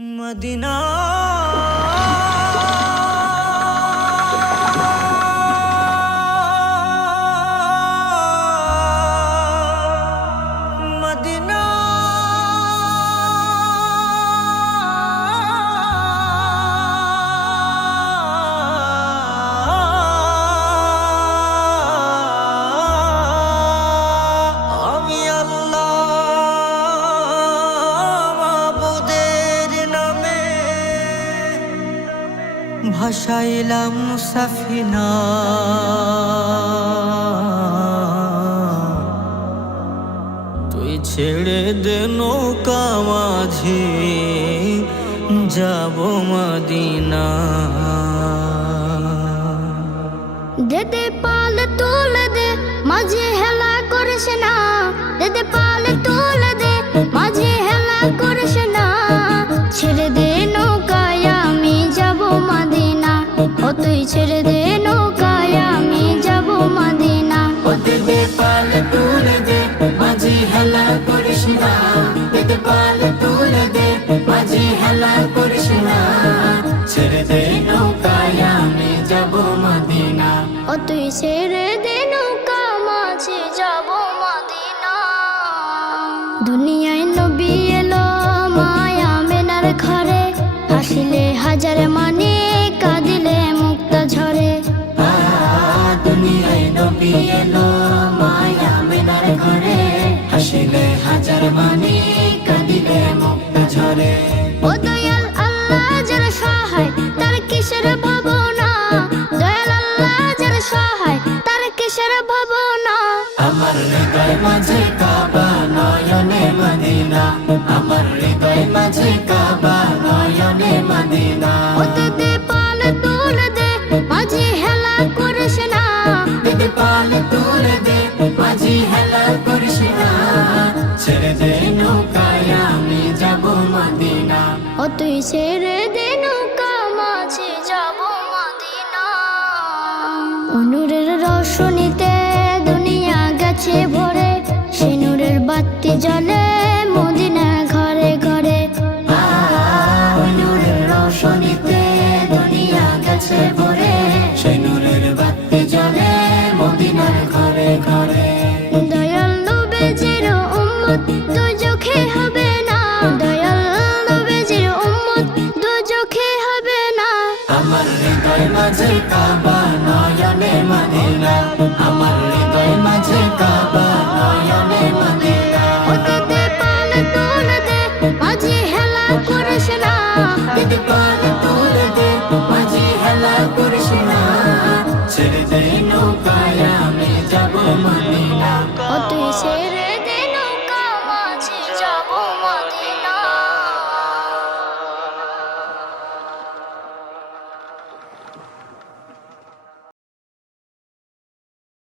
Medina Medina আমি আল্লাহ মাবুদের নামে ভাসাইলাম সাফিনা, তুই ছেড়ে দে নৌকা মাঝি যাব মদিনা। দেদে পাল তুলে দে মাঝে হেলা করিস না, দেদে পাল তুলে দে মাঝে হেলা করিস না। ছেড়ে দে নৌকায় আমি যাব মদিনা, ও তুই ছেড়ে দে নৌকায় আমি যাব মদিনা। ও দেদে পাল তুলে দে মাঝি হেলা করিস না, দেদে পাল তুলে দে মাঝি হেলা করিস না। ছেড়ে দে নৌকায় আমি যাব মদিনা, ও তুই ছেড়ে দে নৌকা মাঝে যাব মদিনা। দুনিয়ায় নবী এলো মায়া মেনার ঘরে, হাসিলে হাজার মানে কাঁদিলে মুক্তা ঝরে। দুনিয়ায় নবী এলো মায়া মেনার ঘরে, হাসিলে হাজার মানে কাঁদিলে মুক্তা ঝরে। ও দয়াল আল্লাহ যার সহায় তার কিসের ভাবনা, দয়াল আল্লাহ যার সহায় তার কিসের ভাবনা। আমার হৃদয় মাঝে কাবা নয়নে মদিনা, আমার হৃদয় মাঝে কাবা নয়নে মদিনা। ও দেদে পাল তুলে দে মাঝে হেলা করিস না, দেদে পাল তুলে দে মাঝি হেলা করিস না। ছেড়ে দে নৌকায় আমি যাব মদিনা, ও তুই ছেড়ে দে নৌকা মাঝে যাব মদিনা। নূরের রোশনীতে দুনিয়া গেছে ভরে, সে নূরের বাতি জ্বলে মদিনা ঘরে ঘরে। নূরের রোশনীতে দুনিয়া গেছে ভরে, সেই নূরের বাতি জ্বলে মদিনার ঘরে ঘরে। দয়াল নবীজির উম্মত দুজখে হবে না, দয়াল নবীজির উম্মত দুজখে হবে না। আমার হৃদয় মাঝে কাবা নয়নে মদিনা, আমার হৃদয় মাঝে কাবা নয়নে মদিনা। ও দেদে পাল তুলে দে মাঝে হেলা করিস না, দেদে পাল তুলে দে মাঝি হেলা করিস না। ছেড়ে দে নৌকায় আমি যাব মদিনা, ও তুই ছেড়ে